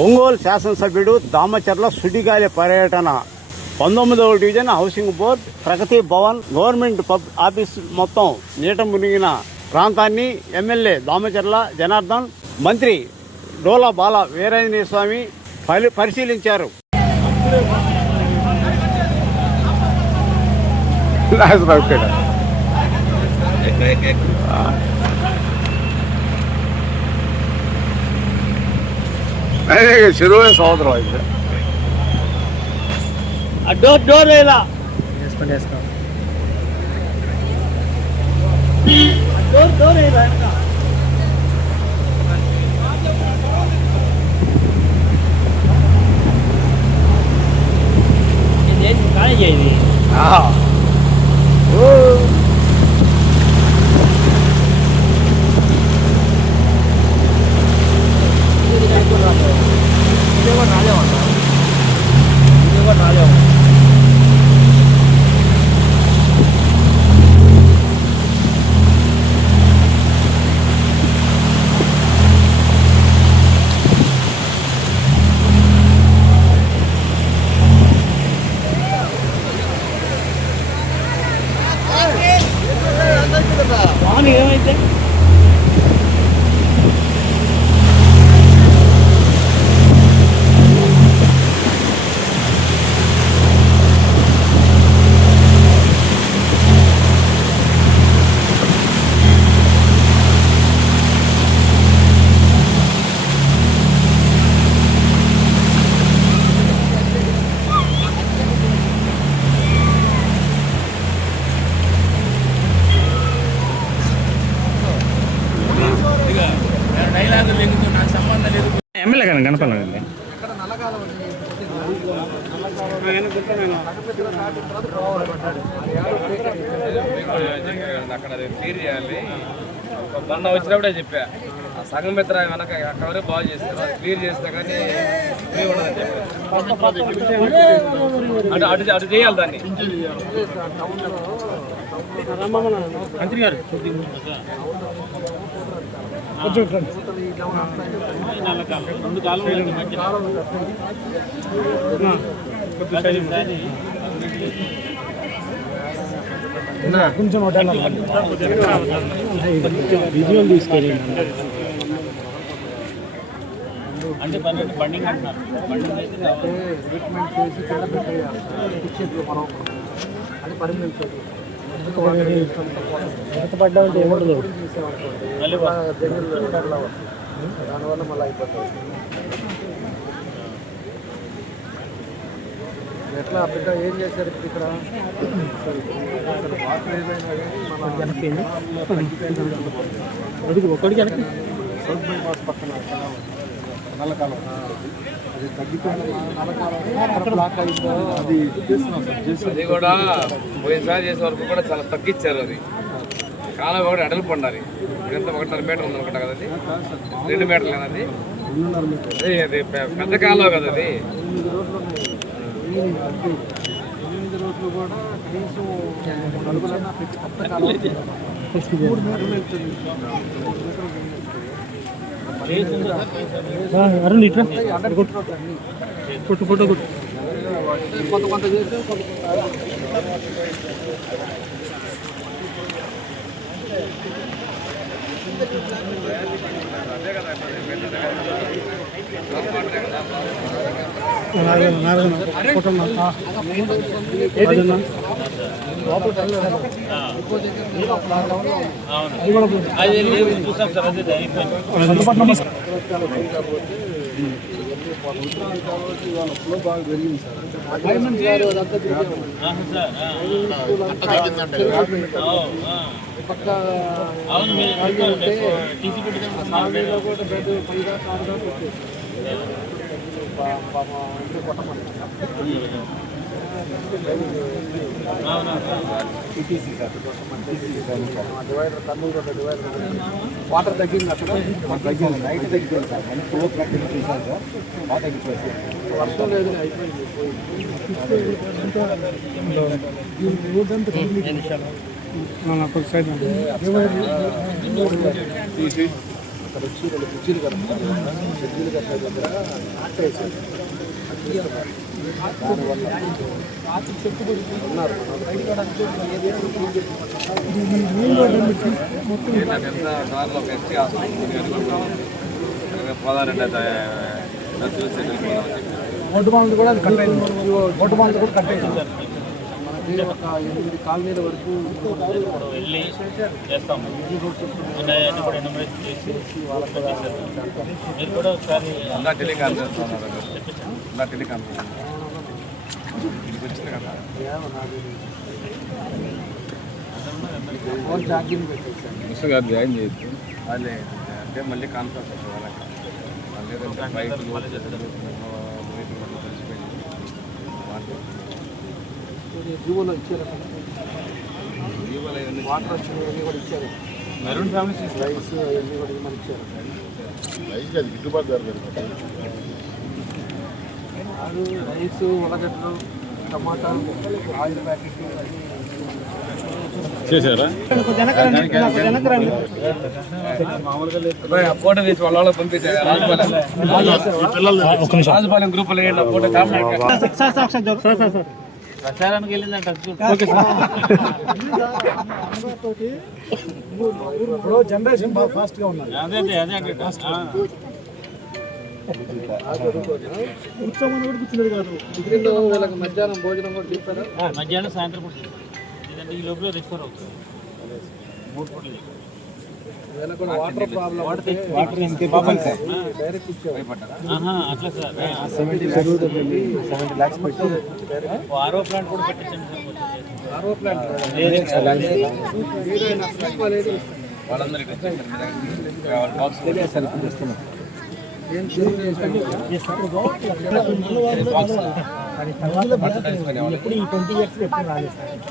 ఒంగోలు శాసనసభ్యుడు దామచర్ల సుడిగాలి పర్యటన 19వ division housing board ప్రగతి Bhavan government office మొత్తం నీట మునిగిన ప్రాంతాన్ని ఎమ్మెల్యే దామచర్ల జనార్దన్, మంత్రి డోలా బాల వీరాంజనేయ స్వామి పరిశీలించారు. చెరువు సముద్రం అయితే డోర్ వేలా డోర్ వేలా కానీ చేయండి. ఏమైతే ఎమ్మెల్యే కానీ కనపడాలండి. అక్కడ క్లియర్ చేయాలి. మొన్న వచ్చినప్పుడే చెప్పా, ఆ సంఘం మిత్ర వెనక అక్కడ వరకు బాగు చేస్తారు, అది క్లియర్ చేస్తే కానీ ఉండదని చెప్పారు. అటు చేయాలి దాన్ని. మంత్రి గారు రెండు కాలం కొంచెం విజువల్ తీసుకెళ్ళి అంటే బండింగ్ అంటున్నారు. ట్రీట్మెంట్ చేసి అది పర్మనెంట్ పడ్డా ఉంటే ఏముండదు, దానివల్ల మళ్ళీ అయిపోతుంది. ఎట్లా బిడ్డ ఏం చేశారు ఇక్కడ? ఒకటి వెనక్కి సౌత్ బైపాస్ పక్కన నల్లకాలం అది తగ్గిపోయిన బ్లాక్ అయిందో అది చేస్తున్నాం సార్. అది కూడా పోయినసారి చేసే వరకు కూడా చాలా తగ్గించారు. అది కాలం ఒకటి అడలు పండాలి. ఇదంతా 1.5 మీటర్ ఉంది అనుకుంటా కదా, అది 2 మీటర్లు కదా, అది అది పెద్ద కాలం కదా. అది 8 రోజులు కూడా కనీసం నలుగురైనా పెట్టి కొత్త కాలం 3 మీటర్లు వెళ్తుంది. అరుణ్ ఇట్లా కొట్టు కొట్టు కొట్టు కొంత కొంత చేస్తే చూసాం సార్. ఫ్లో బాగా పెరిగింది సార్. పక్క సాగులో కూడా bed 10 divider Kurnool road divider water తగ్గింది. అక్కడ తగ్గింది, నైట్ తగ్గిపోయింది సార్. మళ్ళీ ఫ్లో కట్టింగ్ చూసాను సార్, బాగా తగ్గిపోయింది. వర్షం లేదు, అయిపోయింది. సైడ్ అక్కడ వచ్చి 2 కుర్చీలు కడతారు, కుర్చీలు కట్టే దగ్గర అట్ట వేసారు. దానివల్ల ఉన్నారు ఓటు బాండ్లు కూడా కట్ అయింది. ఓటు బాండ్లు కూడా కట్ అయింది. మనకి ఒక 8 కాలనీల వరకు వెళ్ళి చేస్తాము. మీరు కూడా ఒకసారి ఛార్జింగ్ పెట్టేసాను గారు జాయిన్ చేయొచ్చు. అదే అంటే మళ్ళీ కాన్ఫరెన్స్ వస్తుంది వాళ్ళకి. లేదంటే బైకులు జీవోలో ఇచ్చారు, వాటర్ వచ్చినవన్నీ కూడా ఇచ్చారు, మెరూన్ ఫ్యామిలీ రైస్ అవన్నీ కూడా ఇవ్వమని ఇచ్చారు. గిట్టుబాటు జరగదు. రైస్, ఉల్లగడ్డలు, టమాటా, ఆయిల్ ప్యాకెట్ చేశారా? ఫోటో తీసి వాళ్ళ పంపించారు. రాజుపాలెం గ్రూప్ ఫోటో ప్రచారానికి వెళ్ళిందంట. ఇప్పుడు జనరేషన్ బాగా ఫాస్ట్గా ఉన్నారు. అదే కూర్చోమని కూడా కూర్చున్నారు కాదు. ఇంట్లో వాళ్ళకి మధ్యాహ్నం భోజనం కూడా చెప్పారు. మధ్యాహ్నం సాయంత్రం పూట లేదంటే ఈ లోపల తెచ్చుకోరు. 3 పూటలు వాటర్ ప్రాబ్లం డైరెక్ట్ ఇచ్చారు. అట్లా సార్. 70 lakhs పెట్టి ఆరో ప్లాంట్ కూడా పెట్టించండి సార్. ఆరో ప్లాంట్ వాళ్ళందరికీ ఏం చేయాలి?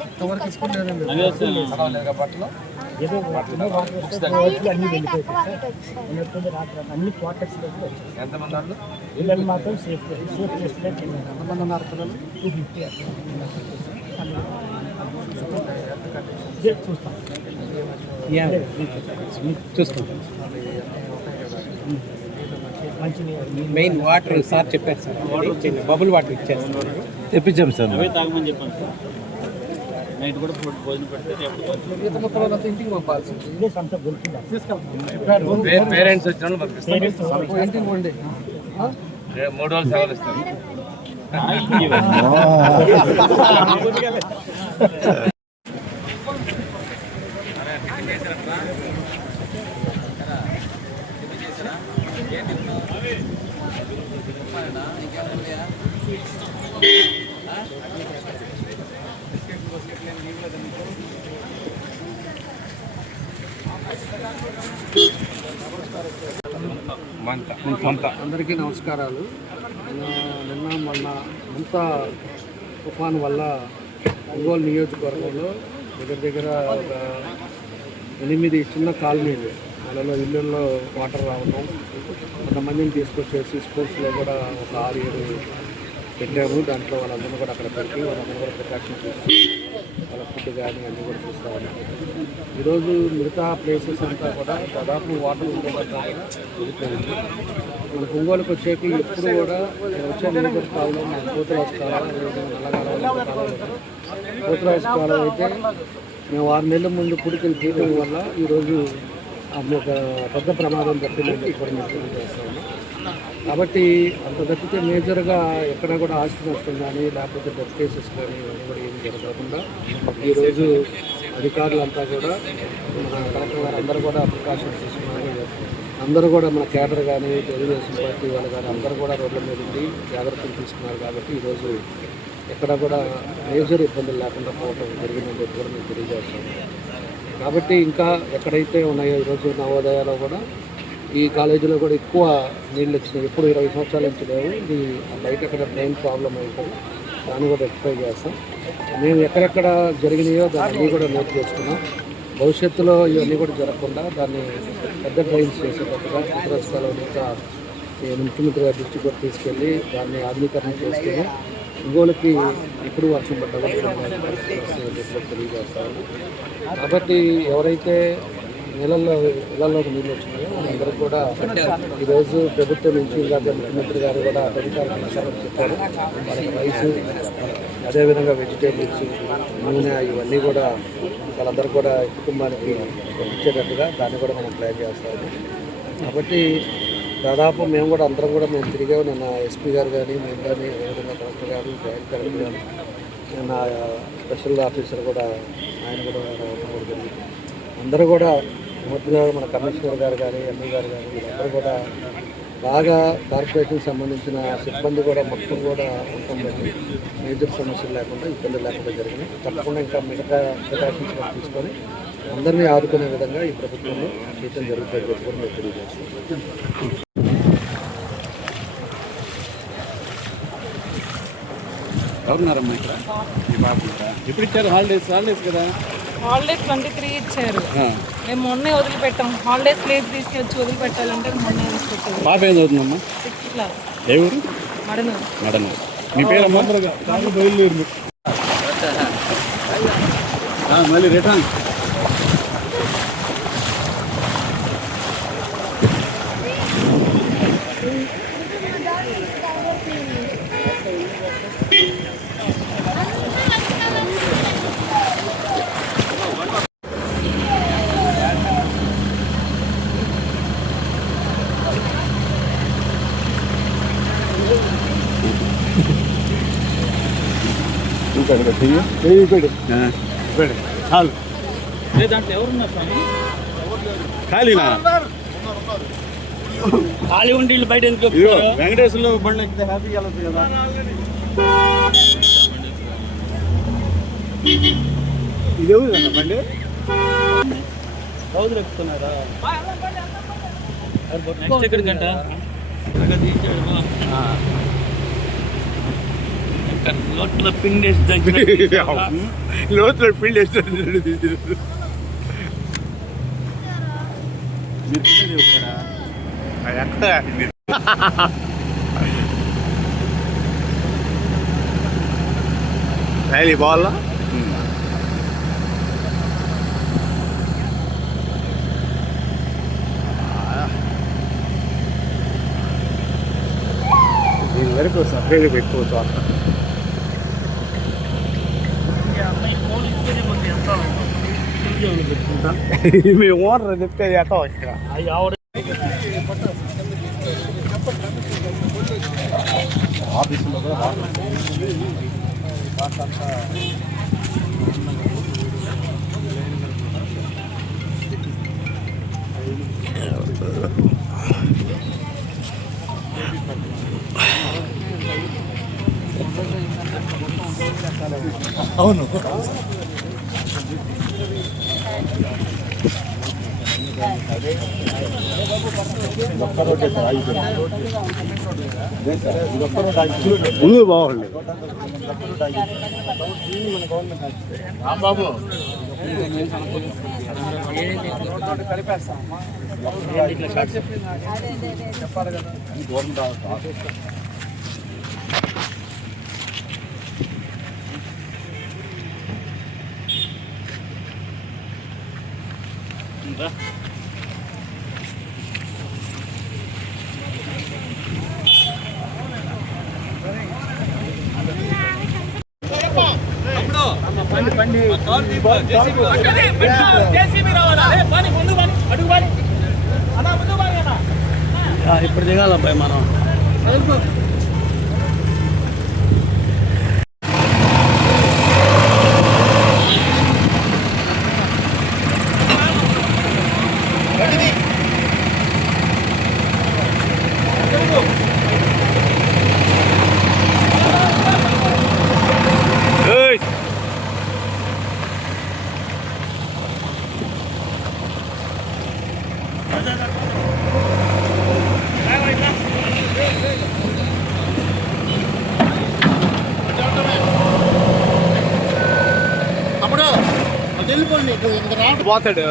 ఇంతవరకు ఇసుకున్నారండి బట్టలు. ఎంతమంది వాళ్ళు? ఎంతమంది ఉన్నారు పిల్లలు? చూసుకుంటాం. మెయిన్ వాటర్ సార్ చెప్పారు సార్, బబుల్ వాటర్ ఇచ్చారు, తెప్పించాం సార్. అవే తాగమని చెప్పాను సార్. నైట్ కూడా భోజనం పెడితే రేపు ఈత మొక్కలు ఇంటికి పంపాల్సింది. పేరెంట్స్ వచ్చిన వాళ్ళు పంపిస్తాం. ఇంటికి పోండి. 3 రోజులు సెలవులు ఇస్తాం. అందరికీ నమస్కారాలు. నిన్న మొన్న అంత తుఫాను వల్ల ఒంగోలు నియోజకవర్గంలో దగ్గర ఒక 8 చిన్న కాలనీలు, వాళ్ళలో ఇళ్ళల్లో వాటర్ రావడం, కొంతమందిని తీసుకొచ్చేసి స్కూల్స్లో కూడా ఒక 6-7 పెట్టాము. దాంట్లో వాళ్ళందరూ కూడా అక్కడ పెట్టి వాళ్ళందరూ కూడా ప్రికాషన్ చేసి వాళ్ళ ఫుడ్ కానీ అన్నీ కూడా చూస్తూ ఉన్నాం. ఈరోజు మిగతా ప్లేసెస్ అంతా కూడా దాదాపు వాటర్ ఉండేటట్టు వెళ్ళిపోయింది. మనకు ఒంగోలుకి వచ్చేకి ఎప్పుడు కూడా వచ్చే మేజర్ ప్రాబ్లం పోతురాజు కాలం, పోతురాజు కాలం అయితే మేము 6 నెలల ముందు పుడికలు తీయడం వల్ల ఈరోజు ఒక పెద్ద ప్రమాదం తప్పిందని ఇప్పుడు మేము తెలియజేస్తా ఉన్నాం. కాబట్టి అంత తప్పితే మేజర్గా ఎక్కడ కూడా ఆస్తి నష్టం కానీ లేకపోతే డెత్ కేసెస్ కానీ ఇవన్నీ కూడా ఏం జరగకుండా ఈరోజు అధికారులంతా కూడా మన కలెక్టర్ గారు అందరూ కూడా ప్రికాషన్స్ తీసుకున్నారు. అందరూ కూడా మన కేడర్ కానీ తెలుగుదేశం పార్టీ వాళ్ళు కానీ అందరూ కూడా రోడ్ల మీద ఉండి జాగ్రత్తలు తీసుకున్నారు. కాబట్టి ఈరోజు ఎక్కడ కూడా మేజర్ ఇబ్బందులు లేకుండా పోవడం జరిగిందని చెప్పి కూడా మేము తెలియజేస్తాము. కాబట్టి ఇంకా ఎక్కడైతే ఉన్నాయో ఈరోజు నవోదయాలో కూడా ఈ కాలేజీలో కూడా ఎక్కువ నీళ్ళు వచ్చినాయి. ఎప్పుడు 20 సంవత్సరాల నుంచి లేవు. ఇది బయట ఎక్కడ డ్రైన్ ప్రాబ్లం అవుతుంది, దాన్ని కూడా రెక్టిఫై చేస్తాం. మేము ఎక్కడెక్కడ జరిగినాయో దాన్ని కూడా నోట్ చేసుకున్నాం. భవిష్యత్తులో ఇవన్నీ కూడా జరగకుండా దాన్ని పెద్ద డ్రైన్స్ చేసేటట్టుగా పురస్కారం ఇంకా ముఖ్యమంత్రి గారి దృష్టికి కూడా తీసుకెళ్ళి దాన్ని ఆధునీకరణ చేసుకుని ఒంగోలుకి ఎప్పుడు వర్షం పడ్డా కూడా తెలియజేస్తాము. కాబట్టి ఎవరైతే ఇళ్లలోకి నీళ్ళు వచ్చినాయో వాళ్ళందరూ కూడా ఈరోజు ప్రభుత్వం నుంచి ఇందాక ముఖ్యమంత్రి గారు కూడా అధికారులు చెప్పారు. వాళ్ళకి రైస్, అదేవిధంగా వెజిటేబుల్స్, నూనె ఇవన్నీ కూడా వాళ్ళందరూ కూడా కుటుంబానికి ఇచ్చేటట్టుగా దాన్ని కూడా మనం ప్లాన్ చేస్తాము. కాబట్టి దాదాపు మేము కూడా అందరం కూడా మేము తిరిగాము. నిన్న ఎస్పీ గారు కానీ మేము కానీ, అదేవిధంగా కలెక్టర్ గారు, జాయింట్ కలెక్టర్ గారు, నా స్పెషల్ ఆఫీసర్ కూడా ఆయన కూడా రావడం జరిగింది. అందరూ కూడా మొదటిగా మన కమిషనర్ గారు కానీ, ఎంఈ గారు కానీ వీళ్ళందరూ కూడా బాగా కార్పొరేషన్కి సంబంధించిన సిబ్బంది కూడా మొత్తం కూడా ఉంటుంది. మేజర్ సమస్యలు లేకుండా, ఇబ్బందులు లేకుండా జరిగినాయి. తప్పకుండా ఇంకా మిగతా ప్రికాషన్స్ తీసుకొని అందరినీ ఆదుకునే విధంగా ఈ ప్రభుత్వంలో చేయడం జరుగుతుంది చెప్పి కూడా మేము తెలియజేస్తాం. ఎవరున్నారమ్మా ఇక్కడ? ఈ బాబు ఎప్పుడు ఇచ్చారు హాలిడేస్? కదా హాలిడేస్ 23 ఇచ్చారు. మేము మొన్నే వదిలిపెట్టాం. హాలిడేస్ లేదు తీసుకొచ్చి వదిలిపెట్టాలంటే మొన్నే వదిలిపెట్టాము. పాప ఏం చదువుతుందమ్మా? 6th class. ఏ ఊరు? మడనూరు. మీ పేరమ్మా? బయలుదేరు మళ్ళీ రిటర్న్. చాలు. దాంట్లో ఎవరున్నారు స్వామి? ఖాళీనా? ఖాళీ ఉండి బయట ఎందుకు ఇదిగో వెంకటేశ్వర్లో బండి ఎక్కితే హ్యాపీగా వెళ్ళచ్చు కదా. ఇది ఎవరు బండి? రోజులు ఎక్కుతున్నారా? నెక్స్ట్ ఎక్కడికంట? లోట్లో పిండేసి లోతులో పిండి వేస్తాడు. ఎక్కడ రైలు బాల్ దీని వరకు సపరేట్గా పెట్టుకోవచ్చు. మేము ఓనర్ చెప్తే ఎట్టా ఇక్కడ ఆఫీసులో కూడా అవును. ముందు బాగుంది బాబు. చెప్పాలి కదా గవర్నమెంట్ ఇప్పుడు దిగాలి అబ్బాయి మనం. పోతాడు.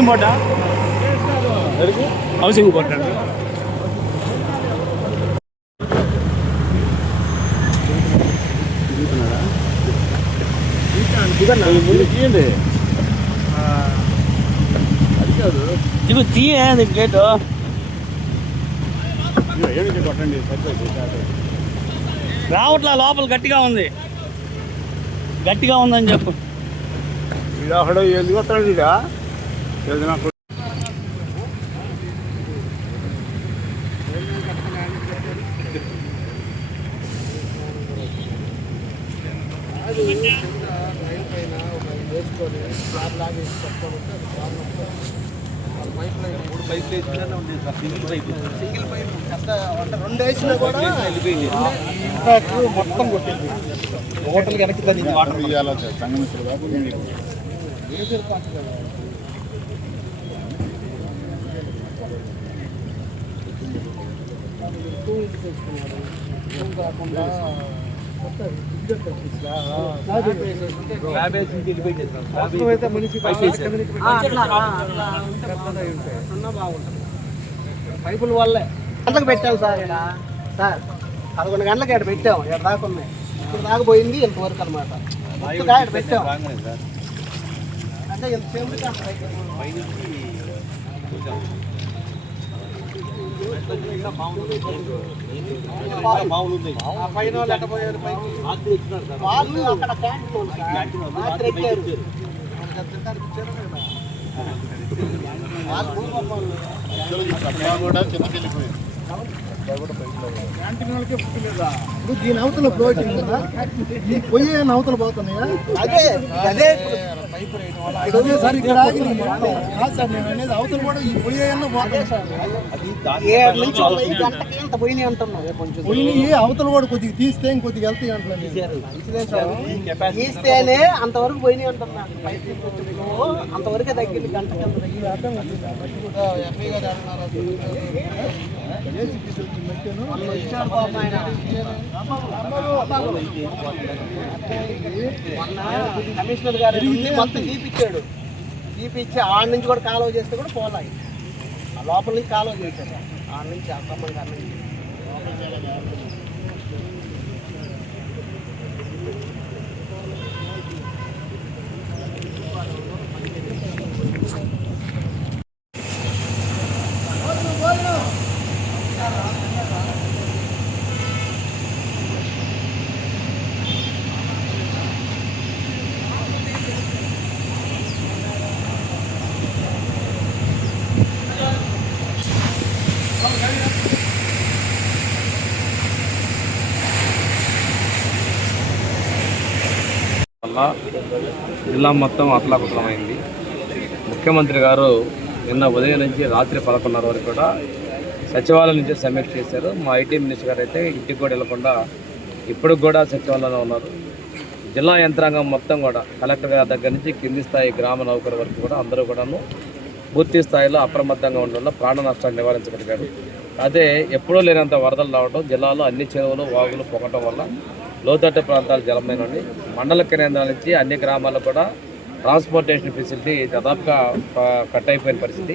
హౌసింగ్ బోర్డా హౌసింగ్ బోర్డు అండి. ఇవి తీయండి గేటు రావట్లా, లోపల గట్టిగా ఉందని చెప్పు. అక్కడ ఎందుకు వస్తాడు నాకు మొత్తం కొట్టింది హోటల్ వెనక్కి తగ్గింది వాటర్ కాకుండా పైపుల వల్లే గంటలకు పెట్టాం సార్ ఇక్కడ సార్ 11 గంటలకు ఇక్కడ పెట్టాం. ఇక్కడ దాకా ఉన్నాయి, ఇప్పుడు దాకా పోయింది ఇంతవరకు అనమాట. ఇక్కడ పెట్టాం అంటే ఎంతసేపు పైన వాళ్ళు ఎట్ట పోయారు, వాళ్ళు అక్కడ క్యాంటీన్ రాత్రి ఎక్కారు. కూడా కిందకి వెళ్ళిపోయింది. దీని అవతల ఫ్లో కదా, ఈ పొయ్యి అవతల పోతున్నాయా? అదే అదే సార్ ఇక్కడ ఆగింది మొత్తం. కాదు సార్ నేను అనేది అవతల కూడా ఈ పొయ్యి పోతాయి సార్. 7 నుంచి 5 గంటకి ఇంత పోయినాయి అంటున్నారు. కొంచెం పొయ్యి అవతల కూడా కొద్దిగా తీస్తే ఇంకొద్దిగా వెళ్తాయి అంటున్నాను. తీస్తేనే అంతవరకు పోయినాయి అంటున్నాను. అంతవరకే తగ్గింది, గంటకి అంత తగ్గింది. కమిషనర్ గారు మొత్తం తీపిచ్చాడు. తీపిచ్చి ఆడ నుంచి కూడా కాలువ చేస్తే కూడా పోలాయి. ఆ లోపల నుంచి కాలువ చేశారు. ఆడ నుంచి అత్తమ్మ గారి నుంచి వల్ల జిల్లా మొత్తం అతలాకుతలమైంది. ముఖ్యమంత్రి గారు నిన్న ఉదయం నుంచి రాత్రి 11:30 వరకు కూడా సచివాలయం నుంచి సమీక్ష చేశారు. మా ఐటీ మినిస్టర్ గారు అయితే ఇంటికి కూడా వెళ్లకుండా ఇప్పుడు కూడా సచివాలయంలో ఉన్నారు. జిల్లా యంత్రాంగం మొత్తం కూడా కలెక్టర్ గారి దగ్గర నుంచి కింది స్థాయి గ్రామ నౌకరు వరకు కూడా అందరూ కూడాను పూర్తి స్థాయిలో అప్రమత్తంగా ఉండడంలో ప్రాణ నష్టాన్ని నివారించగలిగారు. అదే ఎప్పుడూ లేనంత వరదలు రావడం, జిల్లాలో అన్ని చెరువులు వాగులు పొగటం వల్ల లోతట్టు ప్రాంతాలు జలమైనవి. మండల కేంద్రాల నుంచి అన్ని గ్రామాల్లో కూడా ట్రాన్స్పోర్టేషన్ ఫెసిలిటీ దాదాపుగా కట్ అయిపోయిన పరిస్థితి.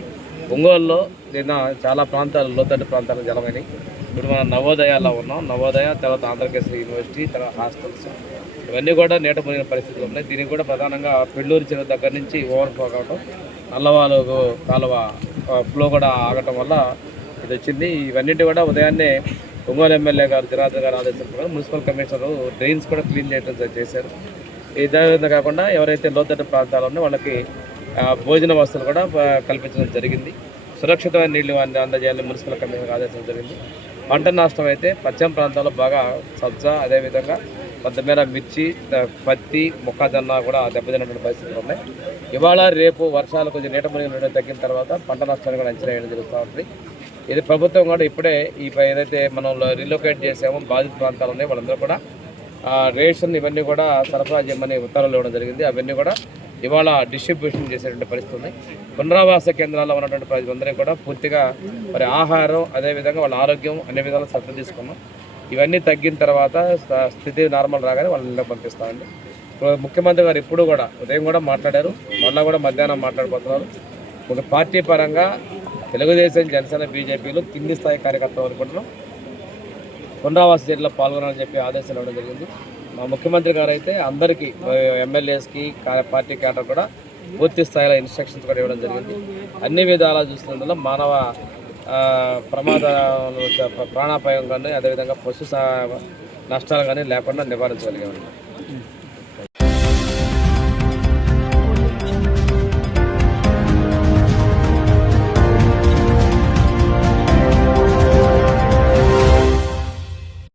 ఒంగోలులో నిన్న చాలా ప్రాంతాలు లోతట్టు ప్రాంతాలు జలమైనవి. ఇప్పుడు మనం నవోదయాల్లో ఉన్నాం. నవోదయ తర్వాత ఆంధ్రకేశ్వరి యూనివర్సిటీ తర్వాత హాస్టల్స్ ఇవన్నీ కూడా నీట మునిగిన పరిస్థితులు ఉన్నాయి. దీనికి కూడా ప్రధానంగా పెళ్ళూరు చెరువు దగ్గర నుంచి ఓవర్ఫ్లో కావడం, నల్లవాలు కాలువ ఫ్లో కూడా ఆగటం వల్ల ఇది వచ్చింది. ఇవన్నింటి కూడా ఉదయాన్నే ఒంగోలు ఎమ్మెల్యే గారు జనార్దన్ గారు ఆదేశం ప్రకారం మున్సిపల్ కమిషనర్ డ్రైన్స్ కూడా క్లీన్ చేయడం చేశారు. ఇదే కాకుండా ఎవరైతే లోతట్టు ప్రాంతాలు ఉన్నాయో వాళ్ళకి భోజన వసతులు కూడా కల్పించడం జరిగింది. సురక్షితమైన నీళ్లు అందజేయాలని మున్సిపల్ కమిషనర్ ఆదేశించడం జరిగింది. పంట నష్టం అయితే పశ్చిమ ప్రాంతాల్లో బాగా సజ్జ, అదేవిధంగా కొంతమేర మిర్చి, పత్తి, మొక్కజొన్న కూడా దెబ్బతిన్నటువంటి పరిస్థితులు ఉన్నాయి. ఇవాళ రేపు వర్షాలు కొంచెం నీట మునిగిన తగ్గిన తర్వాత పంట నష్టాన్ని కూడా అంచనా వేయడం జరుగుతూ ఉంటుంది. ఇది ప్రభుత్వం కూడా ఇప్పుడే ఈ ఏదైతే మనం రీలొకేట్ చేసామో బాధిత ప్రాంతాలు ఉన్నాయి వాళ్ళందరూ కూడా రేషన్ ఇవన్నీ కూడా సరఫరా చేయమని ఉత్తర్వులు ఇవ్వడం జరిగింది. అవన్నీ కూడా ఇవాళ డిస్ట్రిబ్యూషన్ చేసేటువంటి పరిస్థితి ఉంది. పునరావాస కేంద్రాల్లో ఉన్నటువంటి ప్రజలందరికీ కూడా పూర్తిగా మరి ఆహారం, అదేవిధంగా వాళ్ళ ఆరోగ్యం అన్ని విధాలు శ్రద్ధ తీసుకున్నాం. ఇవన్నీ తగ్గిన తర్వాత స్థితి నార్మల్ రాగానే వాళ్ళని ఇళ్ళకి పంపిస్తామండి. ముఖ్యమంత్రి గారు ఇప్పుడు కూడా ఉదయం కూడా మాట్లాడారు, మళ్ళీ కూడా మధ్యాహ్నం మాట్లాడిపోతున్నారు. ఒక పార్టీ పరంగా తెలుగుదేశం, జనసేన, బీజేపీలు కింది స్థాయి కార్యకర్తలు వరకు పునరావాస చర్యలో పాల్గొనాలని చెప్పి ఆదేశాలు ఇవ్వడం జరిగింది. మా ముఖ్యమంత్రి గారు అయితే అందరికీ ఎమ్మెల్యేస్కి పార్టీ క్యాడర్ కూడా పూర్తి స్థాయిలో ఇన్స్ట్రక్షన్స్ కూడా ఇవ్వడం జరిగింది. అన్ని విధాలా చూస్తున్నందులో మానవ ప్రాణాపాయం కానీ అదేవిధంగా పశు నష్టాలు కానీ లేకుండా నివారించగలిగామండి.